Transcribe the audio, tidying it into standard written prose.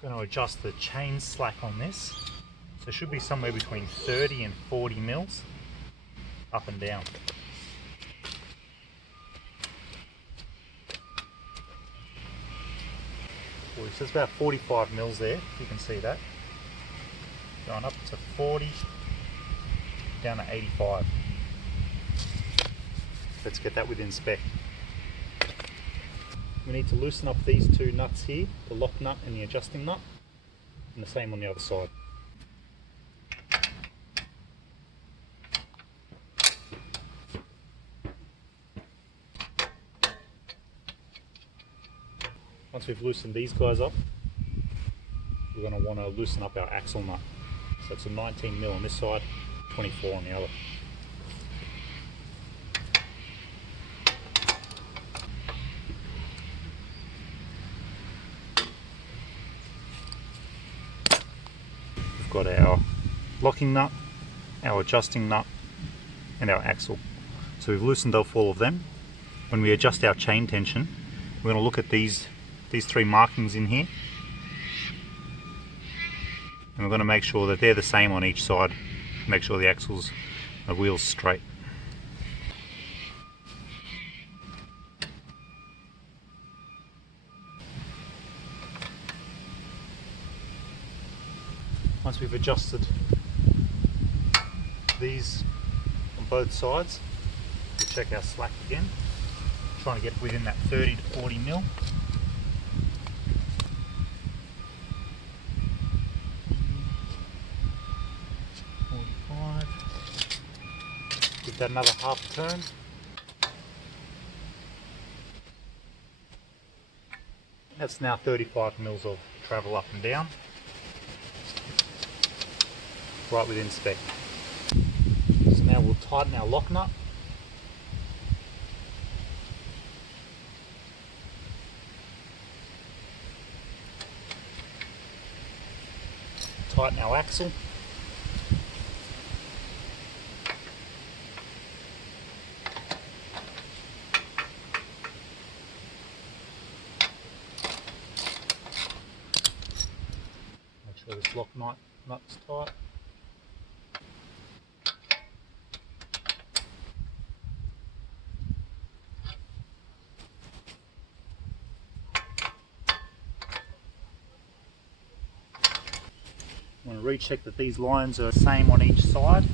I'm going to adjust the chain slack on this. So it should be somewhere between 30 and 40 mils up and down. So it's about 45 mils there, if you can see that. Going up to 40, down to 85. Let's get that within spec. We need to loosen up these two nuts here, the lock nut and the adjusting nut, and the same on the other side. Once we've loosened these guys up, we're going to want to loosen up our axle nut. So it's a 19 mil on this side, 24 on the other. We've got our locking nut, our adjusting nut, and our axle. So we've loosened off all of them. When we adjust our chain tension, we're going to look at these three markings in here, and we're going to make sure that they're the same on each side. Make sure the axles are wheels straight. Once we've adjusted these on both sides, we'll check our slack again, trying to get within that 30 to 40 mil. Give that another half turn. That's now 35 mils of travel up and down, right within spec. So now we'll tighten our lock nut. Tighten our axle. Make sure this lock nut's tight. I'm going to recheck that these lines are the same on each side.